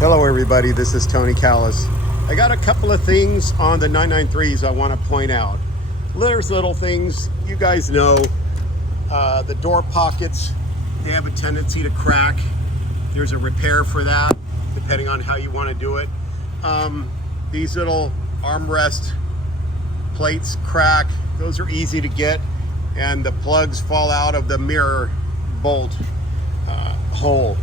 Hello everybody, this is Tony Callis. I got a couple of things on the 993s I want to point out. There's little things, you guys know, the door pockets, they have a tendency to crack. There's a repair for that, depending on how you want to do it. These little armrest plates crack, those are easy to get, and the plugs fall out of the mirror bolt hole.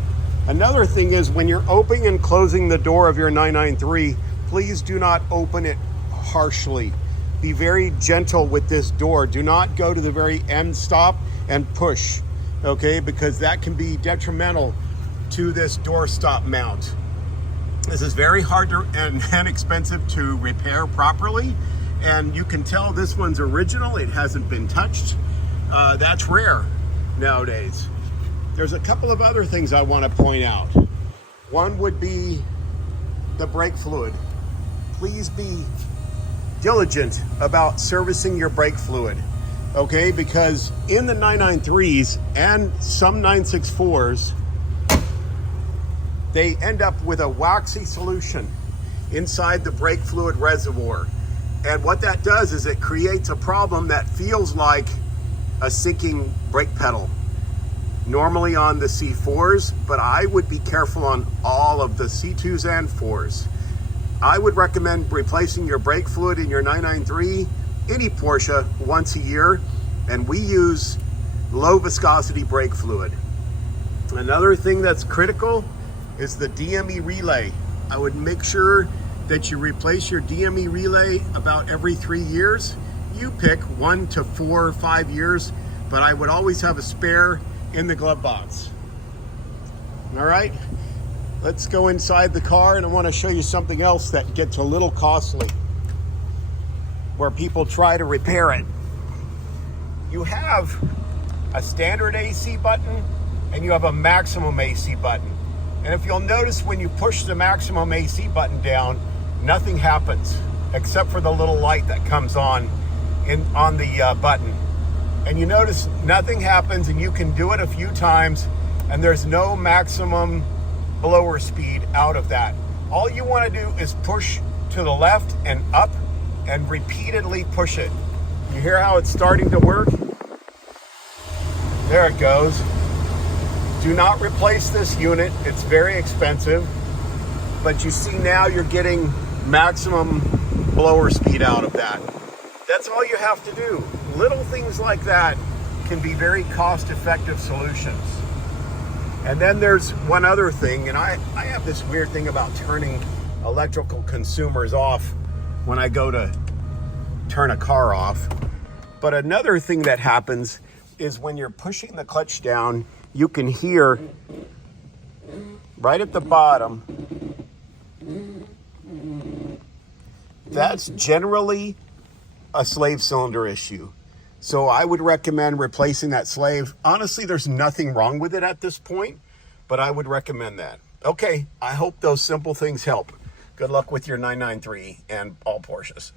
Another thing is when you're opening and closing the door of your 993, please do not open it harshly. Be very gentle with this door. Do not go to the very end stop and push, okay? Because that can be detrimental to this door stop mount. This is very hard and expensive to repair properly. And you can tell this one's original. It hasn't been touched. That's rare nowadays. There's a couple of other things I want to point out. One would be the brake fluid. Please be diligent about servicing your brake fluid, okay? Because in the 993s and some 964s, they end up with a waxy solution inside the brake fluid reservoir. And what that does is it creates a problem that feels like a sinking brake pedal. Normally on the C4s, but I would be careful on all of the C2s and 4s. I would recommend replacing your brake fluid in your 993, any Porsche, once a year, and we use low viscosity brake fluid. Another thing that's critical is the DME relay. I would make sure that you replace your DME relay about every 3 years. You pick 1 to 4 or 5 years, but I would always have a spare in the glove box. All right, let's go inside the car, and I want to show you something else that gets a little costly where people try to repair it. You have a standard AC button and you have a maximum AC button. And if you'll notice, when you push the maximum AC button down, nothing happens except for the little light that comes on the button. And you notice nothing happens, and you can do it a few times, and there's no maximum blower speed out of that. All you want to do is push to the left and up and repeatedly push it. You hear how it's starting to work? There it goes. Do not replace this unit. It's very expensive, but you see now you're getting maximum blower speed out of that. That's all you have to do. Little things like that can be very cost-effective solutions. And then there's one other thing, and I have this weird thing about turning electrical consumers off when I go to turn a car off. But another thing that happens is when you're pushing the clutch down, you can hear right at the bottom, that's generally a slave cylinder issue. So I would recommend replacing that slave. Honestly, there's nothing wrong with it at this point, but I would recommend that. Okay, I hope those simple things help. Good luck with your 993 and all Porsches.